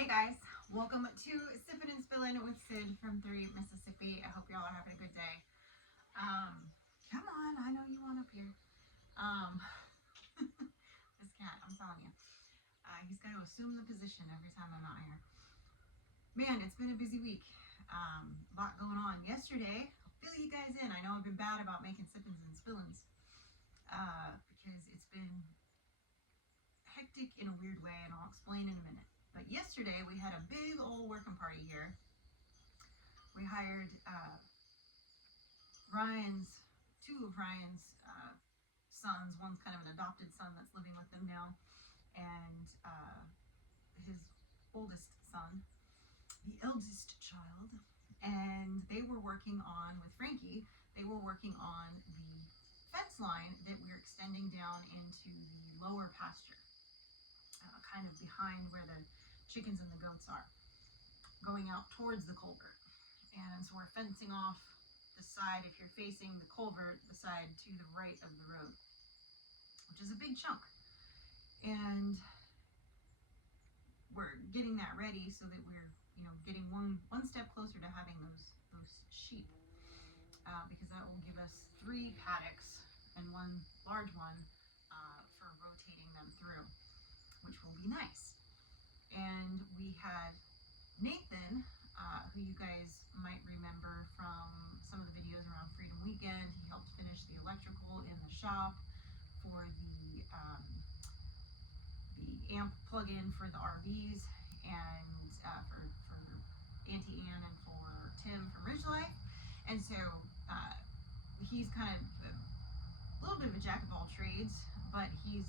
Hey guys, welcome to Sippin' and Spillin' with Sid from 3 Mississippi. I hope y'all are having a good day. Come on, I know you want up here. This cat, I'm telling you, he's got to assume the position every time I'm out here. Man, it's been a busy week. A lot going on. Yesterday, I'll fill you guys in. I know I've been bad about making Sippins and Spillins because it's been hectic in a weird way, and I'll explain in a minute. But yesterday we had a big old working party here. We hired two of Ryan's sons. One's kind of an adopted son that's living with them now, and his oldest son, the eldest child. And they were working on, with Frankie, they were working on the fence line that we're extending down into the lower pasture, kind of behind where the chickens and the goats are, going out towards the culvert. And so we're fencing off the side, if you're facing the culvert, the side to the right of the road, which is a big chunk. And we're getting that ready so that we're, getting one step closer to having those sheep, because that will give us 3 paddocks and one large one for rotating them through, which will be nice. And we had Nathan, who you guys might remember from some of the videos around Freedom Weekend. He helped finish the electrical in the shop for the amp plug-in for the RVs, and for Auntie Ann and for Tim from Ridge Life. And so he's kind of a little bit of a jack of all trades, but he's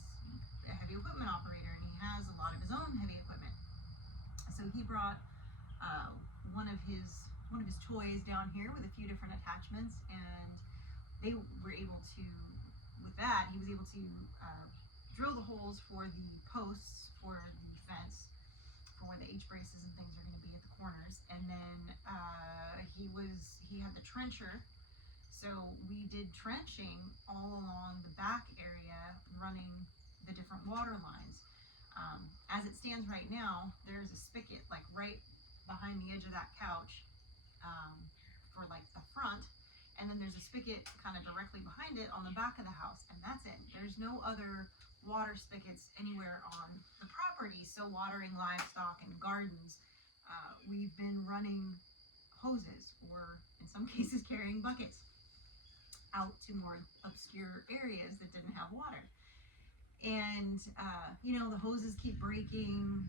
a heavy equipment operator, and he has a lot of his own heavy equipment. So he brought one of his toys down here with a few different attachments, and they were able to, with that, he was able to drill the holes for the posts for the fence, for where the H-braces and things are going to be at the corners. And then he had the trencher. So we did trenching all along the back area, running the different water lines. As it stands right now, there's a spigot like right behind the edge of that couch for like the front, and then there's a spigot kind of directly behind it on the back of the house, and that's it. There's no other water spigots anywhere on the property. So watering livestock and gardens, we've been running hoses, or in some cases carrying buckets out to more obscure areas that didn't have water. And the hoses keep breaking.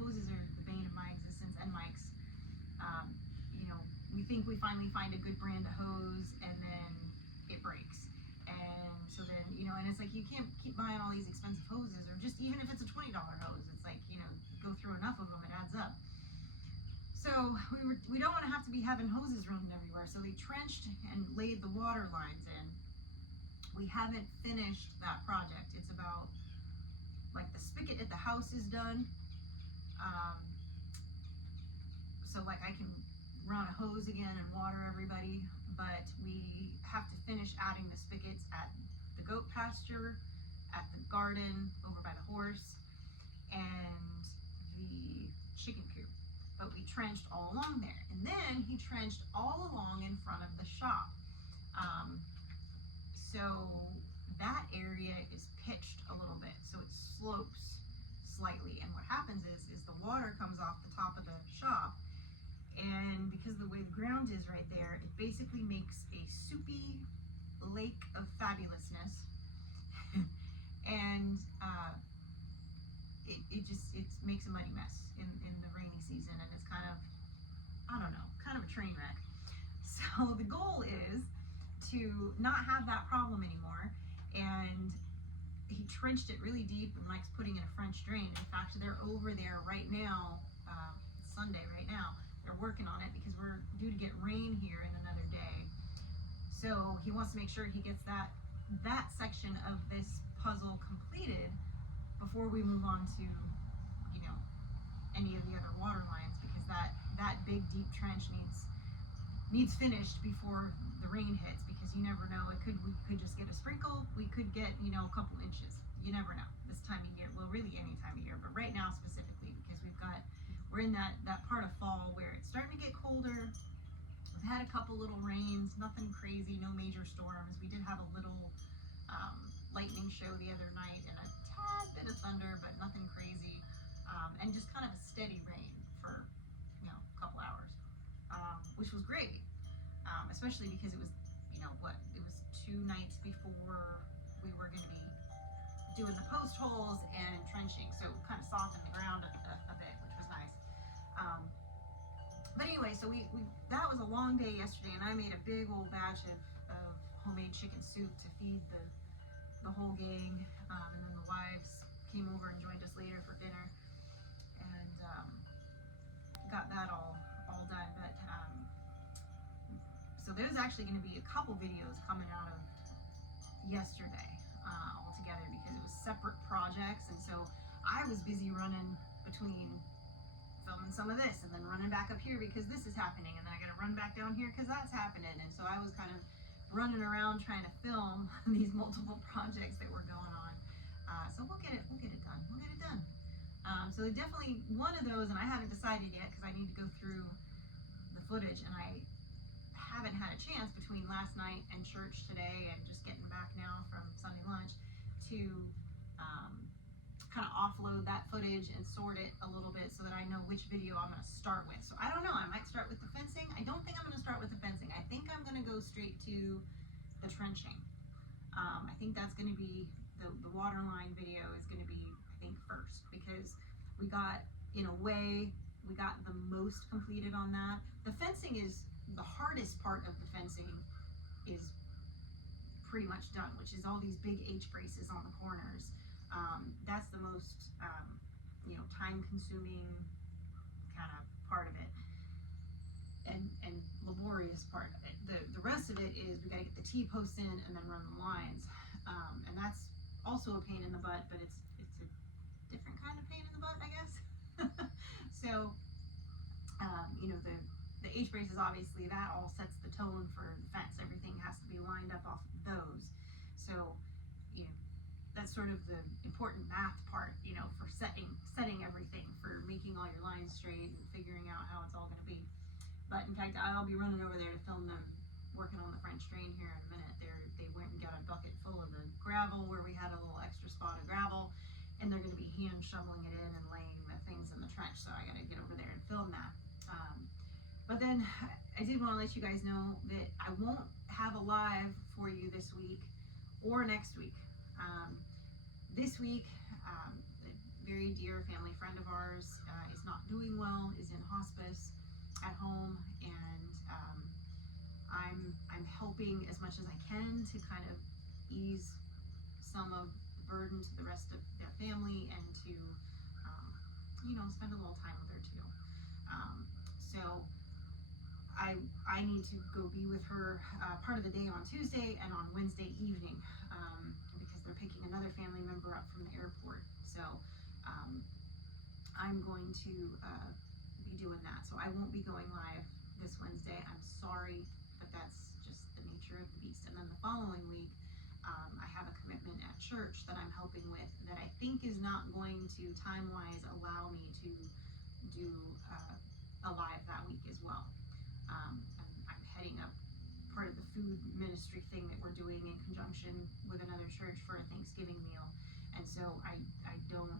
Hoses are the bane of my existence, and Mike's. We think we finally find a good brand of hose, and then it breaks. And so then, and it's like, you can't keep buying all these expensive hoses, or just even if it's a $20 hose, it's like, go through enough of them, it adds up. So we don't want to have to be having hoses running everywhere. So they trenched and laid the water lines in. We haven't finished that project. It's about, like, the spigot at the house is done. So like I can run a hose again and water everybody, but we have to finish adding the spigots at the goat pasture, at the garden over by the horse, and the chicken coop. But we trenched all along there. And then he trenched all along in front of the shop. So that area is pitched a little bit, so it slopes slightly. And what happens is the water comes off the top of the shop, and because of the way the ground is right there, it basically makes a soupy lake of fabulousness. And it makes a muddy mess in the rainy season, and it's kind of a train wreck. So the goal is to not have that problem anymore, and he trenched it really deep, and Mike's putting in a French drain. In fact, they're over there right now. It's Sunday right now. They're working on it because we're due to get rain here in another day. So he wants to make sure he gets that section of this puzzle completed before we move on to any of the other water lines, because that big deep trench needs finished before the rain hits, because you never know, we could just get a sprinkle, we could get a couple inches. you never know this time of year. Well, really any time of year, but right now specifically because we're in that part of fall where it's starting to get colder. We've had a couple little rains, nothing crazy, no major storms. We did have a little lightning show the other night and a tad bit of thunder, but nothing crazy, and just kind of a steady rain for a couple hours, which was great, especially because it was it was 2 nights before we were going to be doing the post holes and trenching, so it kind of softened the ground a bit, which was nice. But anyway, so we that was a long day yesterday, and I made a big old batch of homemade chicken soup to feed the whole gang, and then the wives came over and joined us later for dinner, and got that all done. But so there's actually going to be a couple videos coming out of yesterday all together because it was separate projects, and so I was busy running between filming some of this and then running back up here because this is happening, and then I got to run back down here because that's happening, and so I was kind of running around trying to film these multiple projects that were going on. So we'll get it done. So definitely one of those, and I haven't decided yet because I need to go through the footage, and I haven't had a chance between last night and church today and just getting back now from Sunday lunch to kind of offload that footage and sort it a little bit so that I know which video I'm going to start with. So I don't know, I might start with the fencing. I don't think I'm going to start with the fencing. I think I'm going to go straight to the trenching. I think that's going to be the water line video is going to be, I think, first, because we got the most completed on that. The fencing is the hardest part of the fencing is pretty much done, which is all these big H braces on the corners. That's the most time consuming kind of part of it and laborious part of it. The rest of it is we gotta get the T-posts in and then run the lines, and that's also a pain in the butt, but it's a different kind of pain in the butt, I guess. So the H braces, obviously that all sets the tone for the fence. Everything has to be lined up off of those, so that's sort of the important math part, for setting everything, for making all your lines straight and figuring out how it's all going to be. But in fact, I'll be running over there to film them working on the French drain here in a minute. They went and got a bucket full of the gravel where we had a little extra spot of gravel, and they're going to be hand shoveling it in and laying the things in the trench, so I got to get over there and film that. But then I did want to let you guys know that I won't have a live for you this week or next week. This week, a very dear family friend of ours is not doing well, is in hospice at home, and I'm helping as much as I can to kind of ease some of the burden to the rest of their family and to spend a little time with her too. So I need to go be with her part of the day on Tuesday and on Wednesday evening, because they're picking another family member up from the airport. So I'm going to be doing that. So I won't be going live this Wednesday. I'm sorry, but that's just the nature of the beast. And then the following week, I have a commitment at church that I'm helping with that I think is not going to time-wise allow me to do a live that week as well. I'm heading up part of the food ministry thing that we're doing in conjunction with another church for a Thanksgiving meal, and so I don't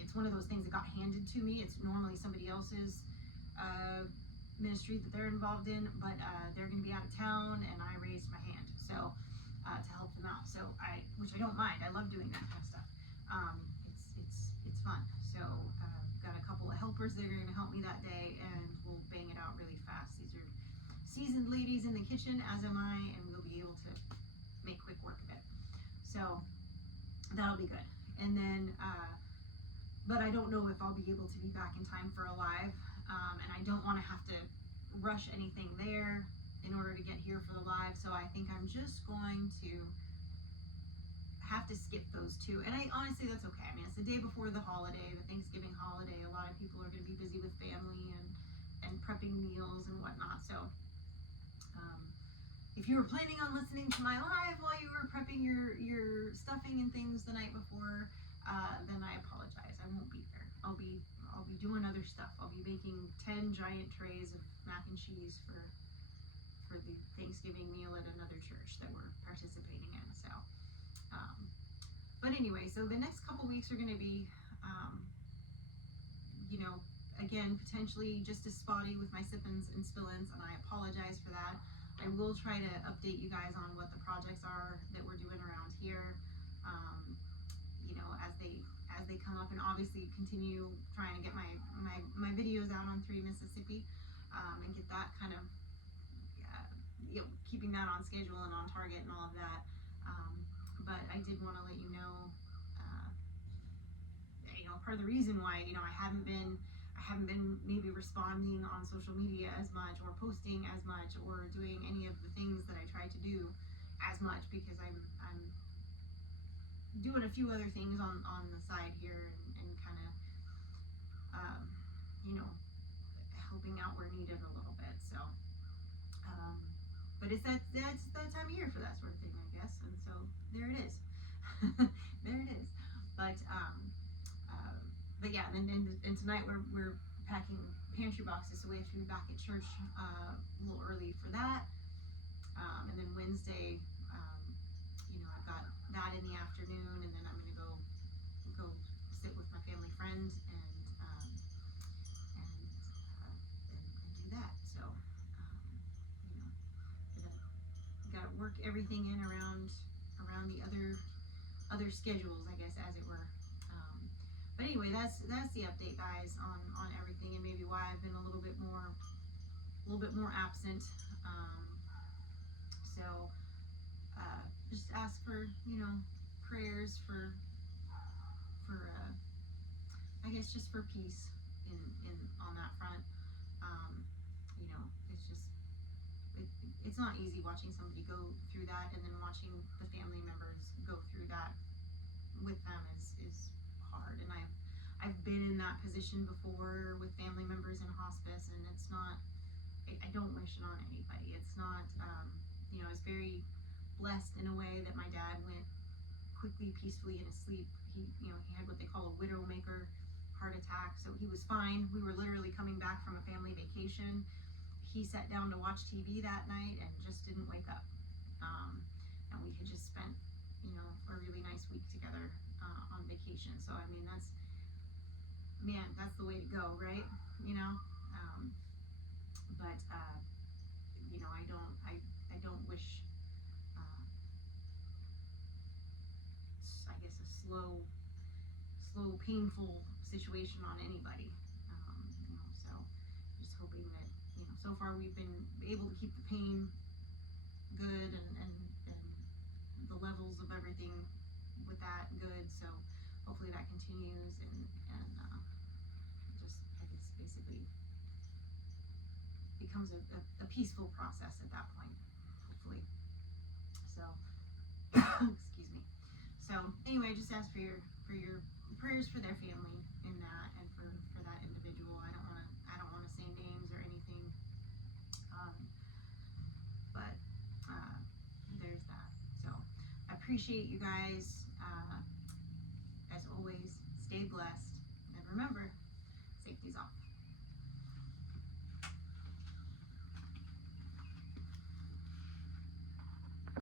it's one of those things that got handed to me. It's normally somebody else's ministry that they're involved in, but they're going to be out of town, and I raised my hand so to help them out, so which I don't mind. I love doing that kind of stuff. It's fun. So got a couple of helpers that are going to help me that day, and we'll bang it out really fast. These are seasoned ladies in the kitchen, as am I, and we'll be able to make quick work of it. So that'll be good. And then but I don't know if I'll be able to be back in time for a live, and I don't want to have to rush anything there in order to get here for the live, so I think I'm just going to have to skip those two. And I honestly, that's okay. I mean, it's the day before the holiday, the Thanksgiving holiday. A lot of people are going to be busy with family and prepping meals and whatnot, so if you were planning on listening to my live while you were prepping your stuffing and things the night before, then I apologize. I won't be there. I'll be doing other stuff. I'll be making 10 giant trays of mac and cheese for the Thanksgiving meal at another church that we're participating in. So, but anyway, so the next couple weeks are going to be, again, potentially just as spotty with my sip-ins and spill-ins, and I apologize for that. I will try to update you guys on what the projects are that we're doing around here, as they come up, and obviously continue trying to get my videos out on 3 Mississippi, and get that kind of, keeping that on schedule and on target and all of that. But I did want to let you know, part of the reason why, I haven't been maybe responding on social media as much, or posting as much, or doing any of the things that I try to do as much, because I'm doing a few other things on the side here, and kind of, helping out where needed a little bit. So, but it's that's that time of year for that sort of thing, I guess. And so there it is. There it is. But yeah, and tonight we're packing pantry boxes, so we have to be back at church a little early for that. And then Wednesday, I've got that in the afternoon, and then I'm gonna go sit with my family friends and do that. So, gotta work everything in around the other schedules, I guess, as it were. But anyway, that's the update, guys, on everything, and maybe why I've been a little bit more absent. So just ask for prayers for I guess just for peace in on that front. It's just it's not easy watching somebody go through that, and then watching the family members go through that with them is hard. And I've been in that position before with family members in hospice, and it's not, I don't wish it on anybody. It's not, I was very blessed in a way that my dad went quickly, peacefully in his sleep. He had what they call a widowmaker heart attack, so he was fine. We were literally coming back from a family vacation. He sat down to watch TV that night and just didn't wake up. And we had just spent, a really nice week together on vacation. So I mean, that's the way to go, right? But I don't wish, I guess, a slow, painful situation on anybody. So just hoping that, so far we've been able to keep the pain good, and the levels of everything with that good. So hopefully that continues, and just, I guess, basically becomes a peaceful process at that point, hopefully. So, excuse me. So anyway, just ask for your prayers for their family in that, and for that individual. I don't want to say names or anything, but there's that. So I appreciate you guys. As always, stay blessed, and remember, safety's off.